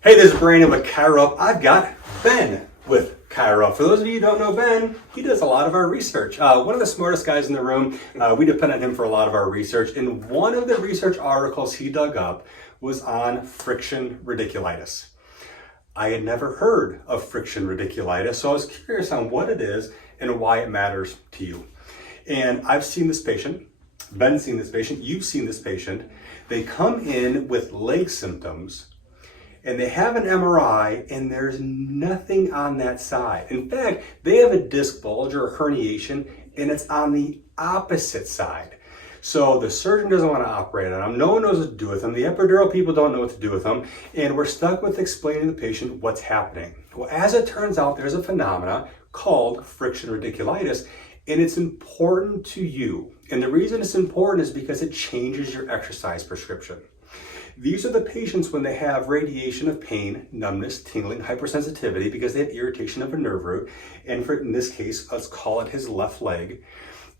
Hey, this is Brandon with Chiro. I've got Ben with Chiro. For those of you who don't know Ben, he does a lot of our research. One of the smartest guys in the room. We depend on him for a lot of our research. And one of the research articles he dug up was on friction radiculitis. I had never heard of friction radiculitis, so I was curious on what it is and why it matters to you. And I've seen this patient. Ben's seen this patient. You've seen this patient. They come in with leg symptoms and they have an MRI and there's nothing on that side. In fact, they have a disc bulge or a herniation and it's on the opposite side. So the surgeon doesn't want to operate on them. No one knows what to do with them. The epidural people don't know what to do with them. And we're stuck with explaining to the patient what's happening. Well, as it turns out, there's a phenomena called friction radiculitis, and it's important to you. And the reason it's important is because it changes your exercise prescription. These are the patients when they have radiation of pain, numbness, tingling, hypersensitivity because they have irritation of a nerve root. And for, in this case, let's call it his left leg.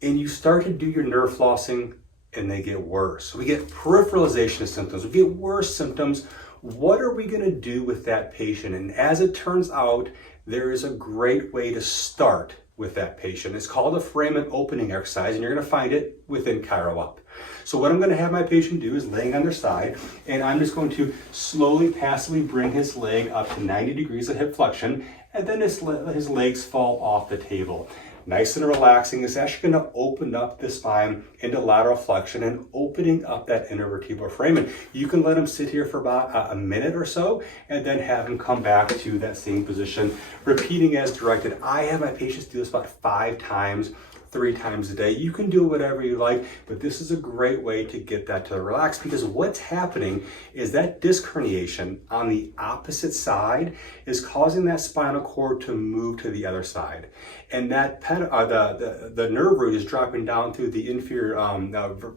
And you start to do your nerve flossing and they get worse. We get peripheralization of symptoms. We get worse symptoms. What are we going to do with that patient? And as it turns out, there is a great way to start with that patient. It's called a foramen opening exercise, and you're going to find it within Chiro Up. So what I'm going to have my patient do is laying on their side, and I'm just going to slowly, passively bring his leg up to 90 degrees of hip flexion, and then his legs fall off the table. Nice and relaxing. It's actually going to open up the spine into lateral flexion and opening up that intervertebral foramen. You can let him sit here for about a minute or so and then have him come back to that same position, repeating as directed. I have my patients do this about 5 times, 3 times a day. You can do whatever you like, but this is a great way to get that to relax, because what's happening is that disc herniation on the opposite side is causing that spinal cord to move to the other side. And that the nerve root is dropping down through the inferior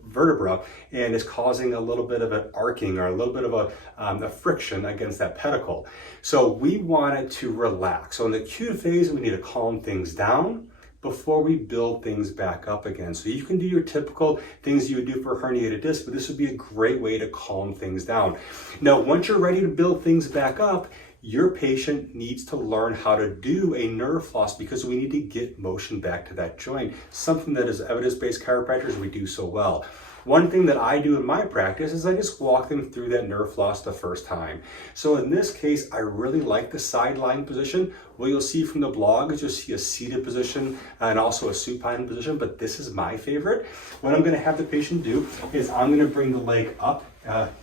vertebra and is causing a little bit of an arcing or a little bit of a friction against that pedicle. So we want it to relax. So in the acute phase, we need to calm things down before we build things back up again. So you can do your typical things you would do for a herniated disc, but this would be a great way to calm things down. Now, once you're ready to build things back up, your patient needs to learn how to do a nerve floss, because we need to get motion back to that joint, something that as evidence-based chiropractors we do so well. One thing that I do in my practice is I just walk them through that nerve floss the first time. So in this case, I really like the sideline position. What you'll see from the blog is you'll see a seated position and also a supine position, but this is my favorite. What I'm going to have the patient do is I'm going to bring the leg up,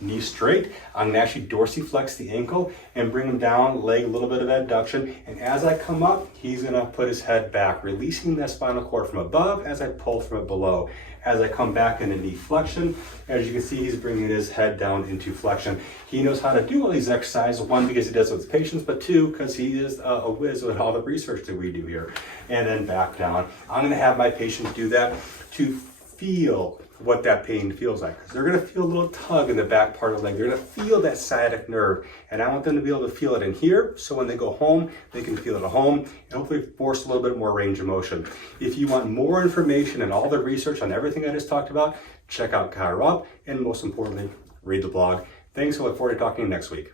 knee straight. I'm going to actually dorsiflex the ankle and bring him down, leg a little bit of adduction. And as I come up, he's going to put his head back, releasing that spinal cord from above as I pull from it below. As I come back into knee flexion, as you can see, he's bringing his head down into flexion. He knows how to do all these exercises, 1, because he does it with his patients, but 2, because he is a whiz with all the research that we do here. And then back down. I'm going to have my patient do that to feel what that pain feels like. Because they're going to feel a little tug in the back part of the leg. They're going to feel that sciatic nerve. And I want them to be able to feel it in here, so when they go home, they can feel it at home and hopefully force a little bit more range of motion. If you want more information and all the research on everything I just talked about, check out Chiro Up, and most importantly, read the blog. Thanks. I look forward to talking to you next week.